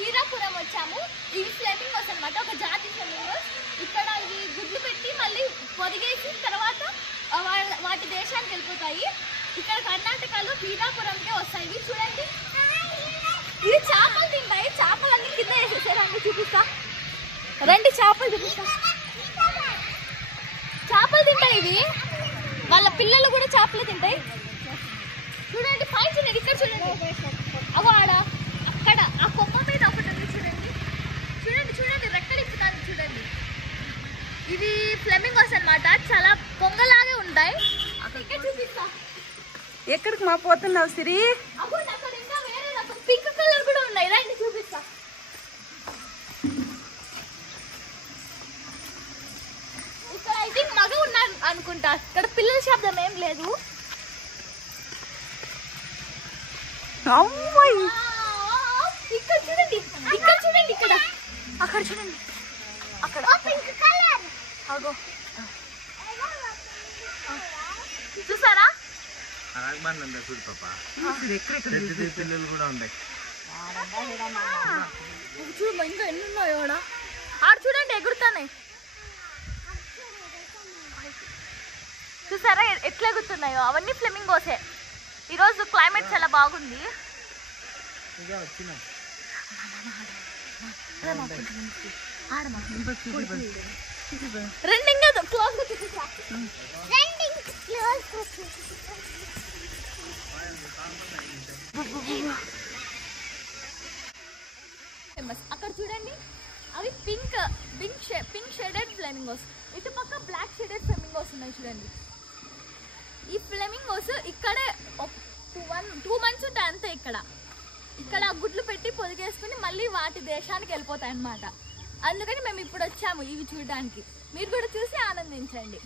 వీరాపురం వచ్చాము. ఇవి ఫ్లెమింగోస్ అన్నమాట, ఒక జాతి ఫ్లెమింగోస్. ఇక్కడ ఇవి గుడ్లు పెట్టి మళ్ళీ పొదిగేసిన తర్వాత వాటి దేశానికి వెళ్ళిపోతాయి. ఇక్కడ కర్ణాటకలో వీరాపురంకే వస్తాయి. ఇవి చూడండి, ఇవి చేపలు తింటాయి. చేపలన్నీ కింద వేసేసారండి, చూపిస్తా రండి. చేపలు చూపిస్తా, చేపలు తింటాయి ఇవి. వాళ్ళ పిల్లలు కూడా చేపలు తింటాయి. చూడండి పైన చూడండి, ఇక్కడ చూడండి, అగో ఆడ అక్కడ ఆ కొమ్మ మీద ఒకటి ఉంది చూడండి. చూడండి చూడండి రెక్కలు ఇప్పుతాను చూడండి. ఇది ఫ్లెమింగోస్ అన్నమాట, చాలా కొంగలాగే ఉంటాయి. ఇక్కడ చూపిస్తా. ఎక్కడికి మా పోతున్నావు సిరి? అగో అక్కడ ఇంకా వేరే రకం పింక్ కలర్ కూడా ఉన్నాయి, రండి చూపిస్తా. ఇక్కడ అయితే మగ ఉన్నారు అనుకుంటా, ఇక్కడ పిల్లల శబ్దం ఏం లేదు. ఇక్కడ చూడండి, ఇక్కడ చూడండి, ఇక్కడ అక్కడ చూడండి, అక్కడ అగో చూసారా? పిల్లలు కూడా ఉన్నాయి. చూడు ఇంకా ఎన్ని ఉన్నాయో ఆడ చూడండి, ఎగురుతానే. చూసారా ఎట్లా ఎగురుతున్నాయో? అవన్నీ ఫ్లెమింగోసే. ఈరోజు క్లైమేట్ చాలా బాగుంది. రెండు ఇంకా క్లోజ్ గా చూపిస్తా. అక్కడ చూడండి, అవి పింక్ షేడెడ్ ఫ్లెమింగోస్. ఇటు పక్క బ్లాక్ షేడెడ్ ఫ్లెమింగోస్ ఉన్నాయి చూడండి. ఈ ఫ్లెమింగోస్ ఇక్కడే 2 months ఉంటాయి అంతే. ఇక్కడ గుడ్లు పెట్టి పొదిగేసుకుని మళ్ళీ వాటి దేశానికి వెళ్ళిపోతాయి అన్నమాట. అందుకని మేము ఇప్పుడు వచ్చాము ఇవి చూడడానికి. మీరు కూడా చూసి ఆనందించండి.